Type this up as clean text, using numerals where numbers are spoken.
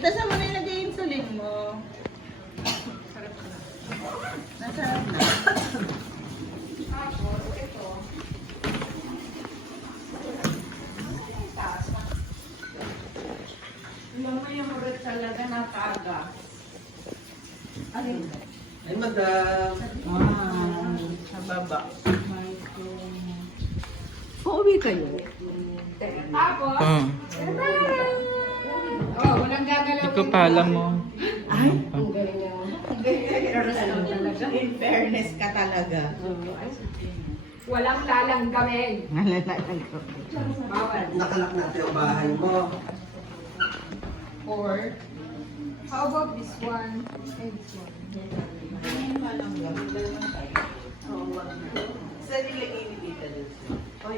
Itasan mo na ilagay yung insulin mo. Nasarap na. Tapos, ito. Alam mo yung ulit talaga na kaga. Alin? Ay, madam. Sa baba. Uuwi kayo. Tapos, oh, walang gagalaw. Ikaw pa alam mo. Ay, Ang galing niya. Talaga. In fairness ka talaga. Walang lalanggamin. nalalalang ko. Bawal. Nakalak natin ang bahay mo. Or, how about this one and this one? Sa nilagay